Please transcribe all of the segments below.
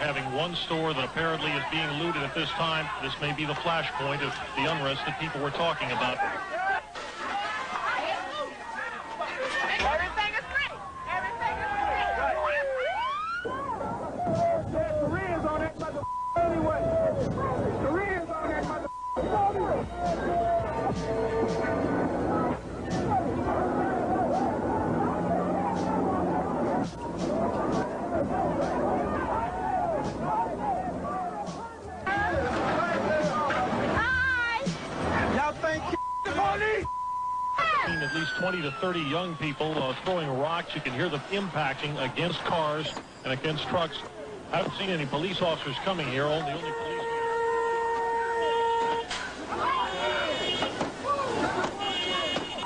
Having one store that apparently is being looted at this time. This may be the flashpoint of the unrest that people were talking about. Everything is free. Everything is free. Koreans on that mother anyway. Koreans on that mother. At least 20 to 30 young people throwing rocks. You can hear them impacting against cars and against trucks. I haven't seen any police officers coming here. Only police.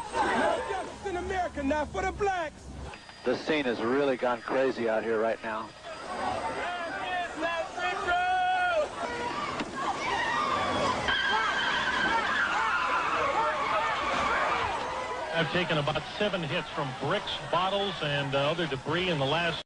No justice in America, not for the blacks. The scene has really gone crazy out here right now. I've taken about 7 hits from bricks, bottles, and other debris in the last.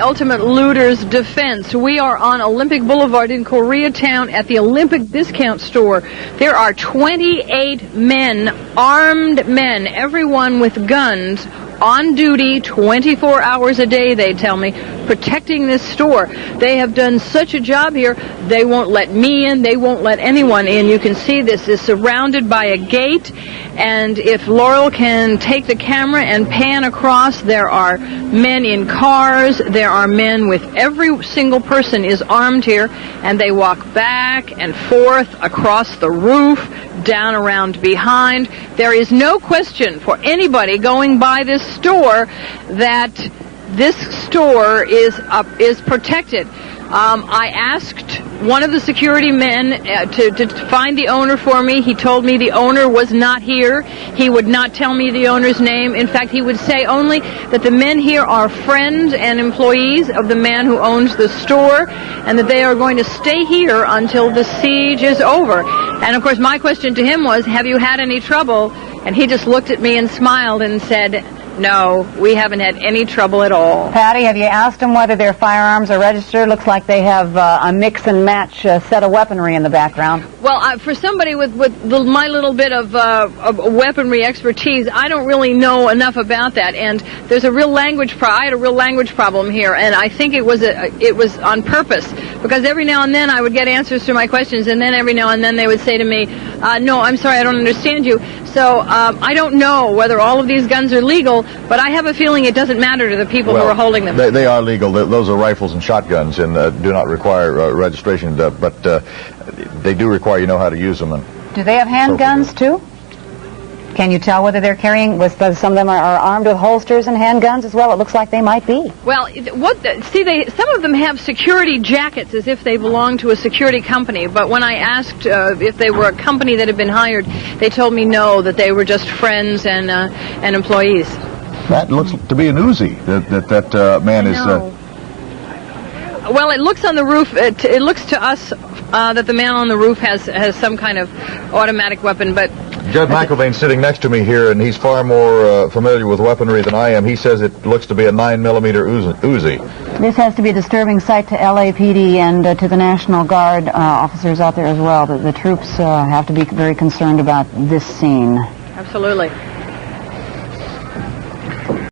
Ultimate Looters Defense. We are on Olympic Boulevard in Koreatown at the Olympic Discount Store. There are 28 men, armed men, everyone with guns, on duty 24 hours a day, they tell me, protecting this store. They have done such a job here, they won't let me in, they won't let anyone in. You can see this is surrounded by a gate, and if Laurel can take the camera and pan across, there are men in cars, there are men with every single person is armed here, and they walk back and forth across the roof, down around behind. There is no question for anybody going by this store that this store is protected. I asked one of the security men to find the owner for me. He told me the owner was not here. He would not tell me the owner's name. In fact, he would say only that the men here are friends and employees of the man who owns the store, and that they are going to stay here until the siege is over. And of course, my question to him was, have you had any trouble? And he just looked at me and smiled and said, no, we haven't had any trouble at all. Patty, have you asked them whether their firearms are registered? Looks like they have a mix and match set of weaponry in the background. Well, for somebody with my little bit of weaponry expertise, I don't really know enough about that. And there's a real language I had a real language problem here, and I think it was on purpose, because every now and then I would get answers to my questions, and then every now and then they would say to me, no, I'm sorry, I don't understand you. So I don't know whether all of these guns are legal, but I have a feeling it doesn't matter to the people who are holding them. They are legal. Those are rifles and shotguns, and do not require registration, but they do require you know how to use them. And do they have handguns too? Can you tell whether they're carrying, some of them are armed with holsters and handguns as well? It looks like they might be. Well, some of them have security jackets as if they belong to a security company, but when I asked if they were a company that had been hired, they told me no, that they were just friends and employees. That looks to be an Uzi that man is... Well, it looks on the roof, it looks to us that the man on the roof has some kind of automatic weapon, but... Judd McIlvaine's sitting next to me here, and he's far more familiar with weaponry than I am. He says it looks to be a 9mm Uzi. This has to be a disturbing sight to LAPD and to the National Guard officers out there as well. The troops have to be very concerned about this scene. Absolutely.